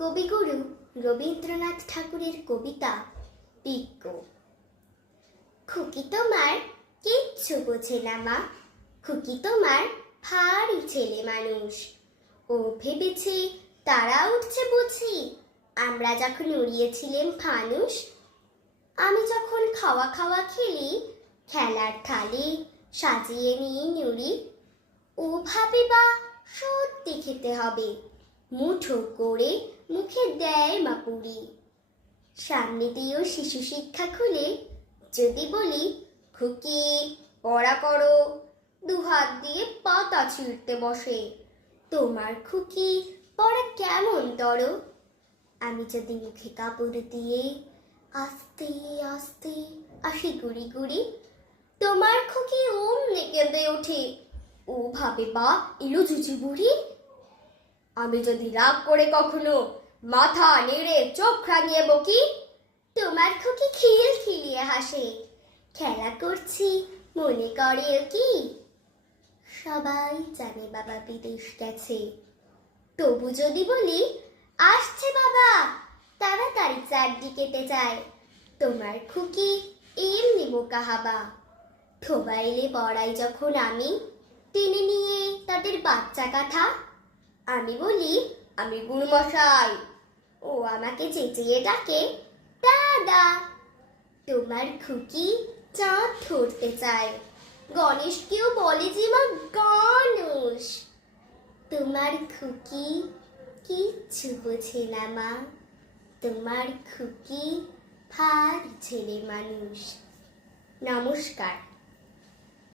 কবিগুরু রবীন্দ্রনাথ ঠাকুরের কবিতা পিক্ক খুকি তোমার কিচ্ছু বোঝে না মা। খুকি তোমার ভারী ছেলে মানুষ। ও ভেবেছে তারা উঠছে বুঝি। আমরা যখন উড়িয়েছিলেন ফানুষ, আমি যখন খাওয়া খাওয়া খেলি, খেলার থালি সাজিয়ে নিয়ে নুড়ি, ও ভাবে বা সত্যি খেতে হবে। মুঠো করে মুখে দেয় মা পুরি। সামনে দিয়েও শিশু শিক্ষা খুলে, যদি বলি, খুকি, পড়া করো। দুহাত দিয়ে পাতা ছিঁড়তে বসে, তোমার খুকি পড়া কেমন তর? আমি যদি মুখে কাপড় দিয়ে আস্তে আস্তে আসি গুড়ি গুড়ি, তোমার খুকি অমনি কেঁদে ওঠে। ও ভাবে বা, এলো জুজু বুড়ি আমি যদি রাগ করে কখনো মাথা নেড়ে চোখ রাঙিয়ে বকি, তোমার খুকি খিল খিলিয়ে হাসে। খেলা করছি, মনে করে কি? সবাই জানে বাবা বিদেশ গেছে। তবু যদি বলি, আসছে বাবা। তাড়াতাড়ি চারদি কেটে যায়। তোমার খুকি এমনি বোকা হাবা থোবাইলে পড়াই যখন আমি, টেনে নিয়ে তাদের বাচ্চা কথা আমি বলি, আমি গুরুমশাই। ও আমাকে চেঁচিয়ে ডাকে, দাদা, তোমার খুকি চাঁদ ধরতে চায়। গণেশকেও বলে যে মা গণেশ। তোমার খুকি কিচ্ছু বোঝে না মা। তোমার খুকি ভারী ছেলে মানুষ। নমস্কার।